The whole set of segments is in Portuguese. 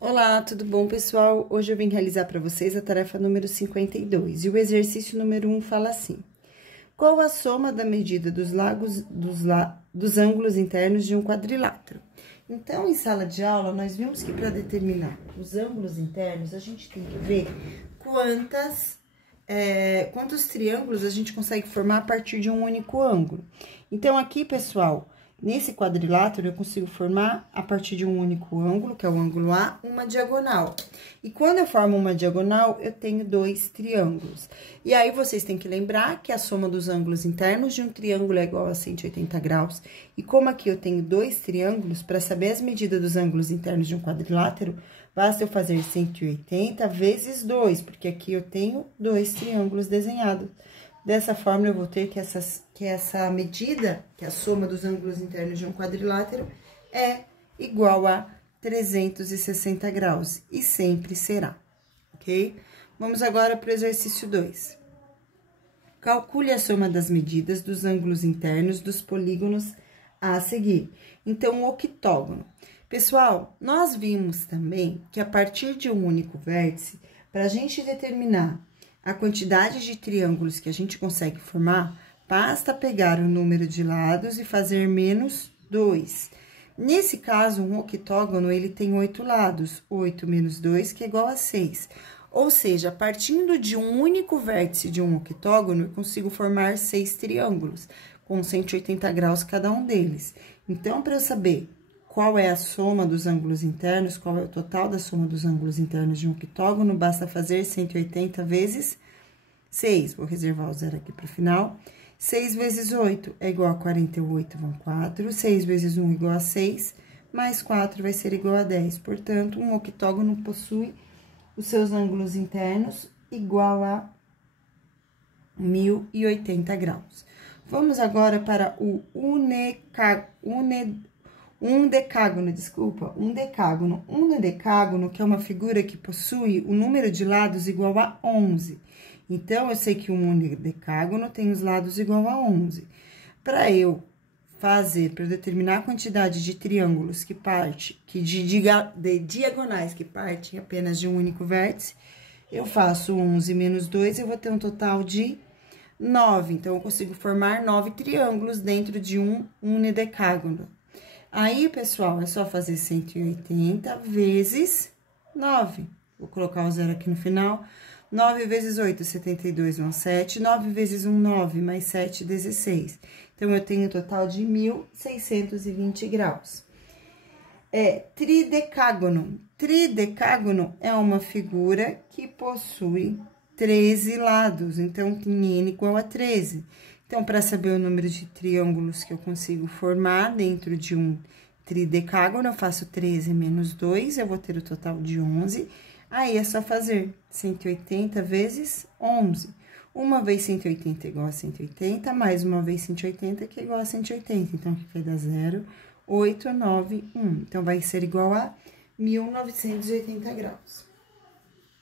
Olá, tudo bom, pessoal? Hoje eu vim realizar para vocês a tarefa número 52 e o exercício número 1 fala assim: qual a soma da medida dos ângulos internos de um quadrilátero? Então, em sala de aula, nós vimos que para determinar os ângulos internos, a gente tem que ver quantos triângulos a gente consegue formar a partir de um único ângulo. Então, aqui, pessoal, nesse quadrilátero, eu consigo formar, a partir de um único ângulo, que é o ângulo A, uma diagonal. E quando eu formo uma diagonal, eu tenho dois triângulos. E aí, vocês têm que lembrar que a soma dos ângulos internos de um triângulo é igual a 180 graus. E como aqui eu tenho dois triângulos, para saber as medidas dos ângulos internos de um quadrilátero, basta eu fazer 180 vezes 2, porque aqui eu tenho dois triângulos desenhados. Dessa forma, eu vou ter que essa medida, que é a soma dos ângulos internos de um quadrilátero, é igual a 360 graus, e sempre será, ok? Vamos agora para o exercício 2. Calcule a soma das medidas dos ângulos internos dos polígonos a seguir. Então, o octógono. Pessoal, nós vimos também que a partir de um único vértice, para a gente determinar a quantidade de triângulos que a gente consegue formar, basta pegar o número de lados e fazer menos 2. Nesse caso, um octógono, ele tem 8 lados, 8 menos 2, que é igual a 6. Ou seja, partindo de um único vértice de um octógono, eu consigo formar 6 triângulos, com 180 graus cada um deles. Então, para eu saber qual é a soma dos ângulos internos, qual é o total da soma dos ângulos internos de um octógono, basta fazer 180 vezes 6. Vou reservar o zero aqui para o final. 6 vezes 8 é igual a 48, vão 4. 6 vezes 1 é igual a 6, mais 4 vai ser igual a 10. Portanto, um octógono possui os seus ângulos internos igual a 1080 graus. Vamos agora para o um decágono, que é uma figura que possui o número de lados igual a 11. Então, eu sei que um unidecágono tem os lados igual a 11. Para eu determinar a quantidade de triângulos de diagonais que partem apenas de um único vértice, eu faço 11 menos 2, eu vou ter um total de 9. Então, eu consigo formar 9 triângulos dentro de um unidecágono. Aí, pessoal, é só fazer 180 vezes 9. Vou colocar o zero aqui no final. 9 vezes 8, 72, vão 7. 9 vezes 1, 9, mais 7, 16. Então, eu tenho um total de 1.620 graus. Tridecágono. Tridecágono é uma figura que possui 13 lados. Então, tem n igual a 13. Então, para saber o número de triângulos que eu consigo formar dentro de um tridecágono, eu faço 13 menos 2, eu vou ter o total de 11. Aí, é só fazer 180 vezes 11. Uma vez 180 é igual a 180, mais uma vez 180, que é igual a 180. Então, aqui vai dar 0, 8, 9, 1. Então, vai ser igual a 1980 graus.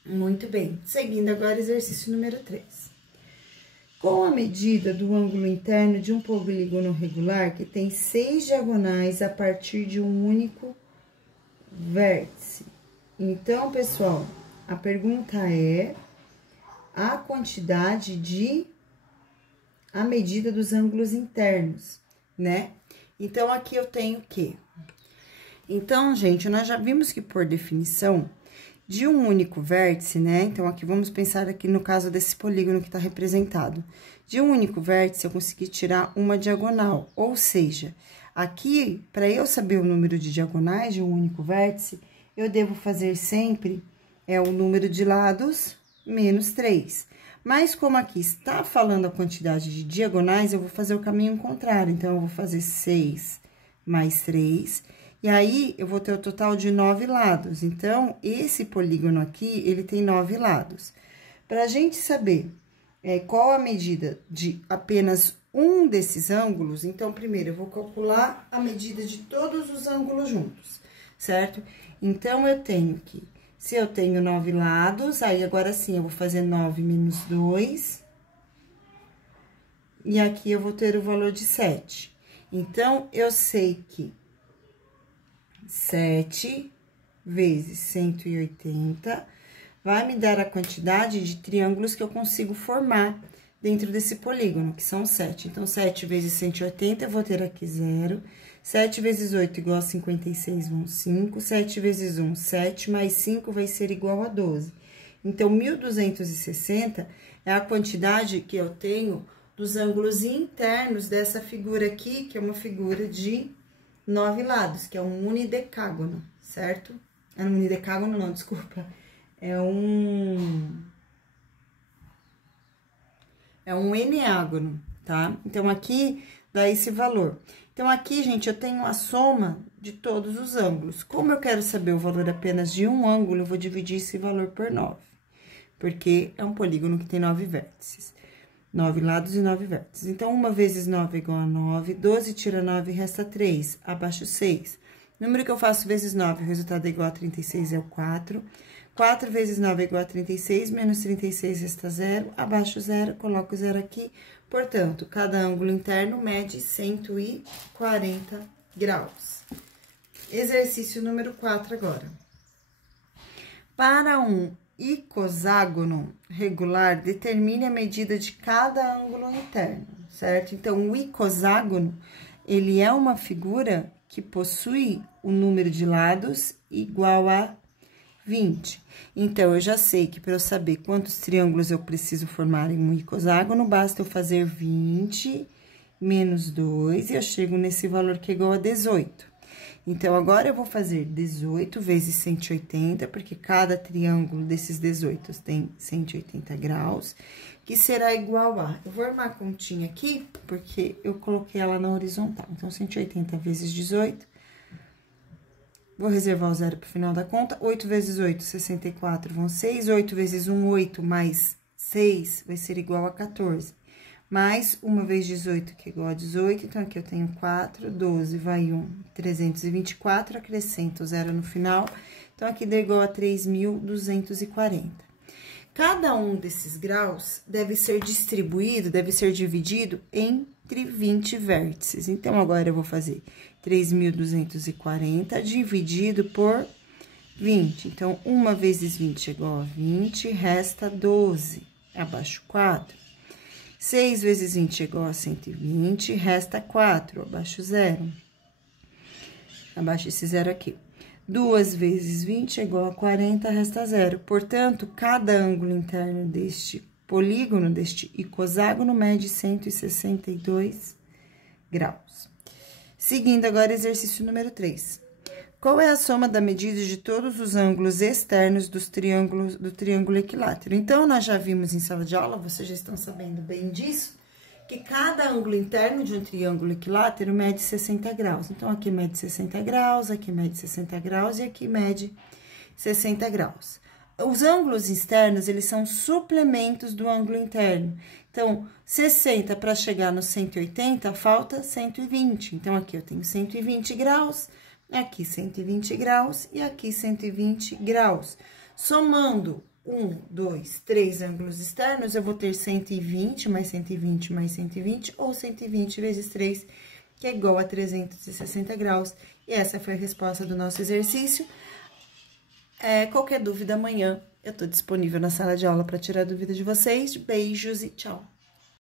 Muito bem. Seguindo agora, exercício número 3. Com a medida do ângulo interno de um polígono regular que tem 6 diagonais a partir de um único vértice. Então, pessoal, a pergunta é a medida dos ângulos internos, né? Então, aqui eu tenho o quê? Então, gente, nós já vimos que por definição de um único vértice, né? Então, aqui vamos pensar aqui no caso desse polígono que está representado. De um único vértice, eu consegui tirar uma diagonal, ou seja, aqui, para eu saber o número de diagonais de um único vértice, eu devo fazer sempre o número de lados menos 3. Mas, como aqui está falando a quantidade de diagonais, eu vou fazer o caminho contrário. Então, eu vou fazer 6 mais 3... E aí, eu vou ter o total de 9 lados. Então, esse polígono aqui, ele tem 9 lados. Para a gente saber qual a medida de apenas um desses ângulos, então, primeiro, eu vou calcular a medida de todos os ângulos juntos, certo? Então, eu tenho que, se eu tenho 9 lados, aí agora sim, eu vou fazer 9 menos 2. E aqui, eu vou ter o valor de 7. Então, eu sei que 7 vezes 180 vai me dar a quantidade de triângulos que eu consigo formar dentro desse polígono, que são 7. Então, 7 vezes 180, eu vou ter aqui 0. 7 vezes 8 igual a 56, vão 5. 7 vezes 1, 7, mais 5 vai ser igual a 12. Então, 1.260 é a quantidade que eu tenho dos ângulos internos dessa figura aqui, que é uma figura de 9 lados, que é um unidecágono, certo? É um unidecágono, não, desculpa. É um eneágono, tá? Então, aqui dá esse valor. Então, aqui, gente, eu tenho a soma de todos os ângulos. Como eu quero saber o valor apenas de um ângulo, eu vou dividir esse valor por 9. Porque é um polígono que tem 9 vértices. 9 lados e 9 vértices. Então, 1 vezes 9 é igual a 9. 12 tira 9, resta 3. Abaixo 6. Número que eu faço vezes 9, o resultado é igual a 36, é o 4. 4 vezes 9 é igual a 36, menos 36 resta 0. Abaixo 0, coloco 0 aqui. Portanto, cada ângulo interno mede 140 graus. Exercício número 4 agora. Para um icoságono regular, determine a medida de cada ângulo interno, certo? Então, o icoságono, ele é uma figura que possui o número de lados igual a 20. Então, eu já sei que para eu saber quantos triângulos eu preciso formar em um icoságono, basta eu fazer 20 menos 2 e eu chego nesse valor que é igual a 18. Então, agora eu vou fazer 18 vezes 180, porque cada triângulo desses 18 tem 180 graus, que será igual a... Eu vou armar a continha aqui, porque eu coloquei ela na horizontal. Então, 180 vezes 18... Vou reservar o zero para o final da conta. 8 vezes 8, 64, vão 6. 8 vezes 1, 8, mais 6, vai ser igual a 14. Mais 1 vezes 18, que é igual a 18. Então, aqui eu tenho 4, 12, vai 1, 324, acrescento o zero no final. Então, aqui dá igual a 3.240. Cada um desses graus deve ser distribuído, deve ser dividido entre 20 vértices. Então, agora eu vou fazer 3.240 dividido por 20. Então, 1 vezes 20 é igual a 20, resta 12, abaixo 4. 6 vezes 20 é igual a 120, resta 4, abaixo 0. Abaixo esse zero aqui. 2 vezes 20 é igual a 40, resta 0. Portanto, cada ângulo interno deste polígono, deste icoságono, mede 162 graus. Seguindo agora, exercício número 3. Qual é a soma da medida de todos os ângulos externos do triângulo equilátero? Então, nós já vimos em sala de aula, vocês já estão sabendo bem disso, que cada ângulo interno de um triângulo equilátero mede 60 graus. Então, aqui mede 60 graus, aqui mede 60 graus e aqui mede 60 graus. Os ângulos externos, eles são suplementos do ângulo interno. Então, 60 para chegar no 180, falta 120. Então, aqui eu tenho 120 graus, aqui 120 graus e aqui 120 graus. Somando 1, 2, 3 ângulos externos, eu vou ter 120 mais 120 mais 120, ou 120 vezes 3, que é igual a 360 graus. E essa foi a resposta do nosso exercício. Qualquer dúvida amanhã, eu tô disponível na sala de aula para tirar dúvida de vocês. Beijos e tchau!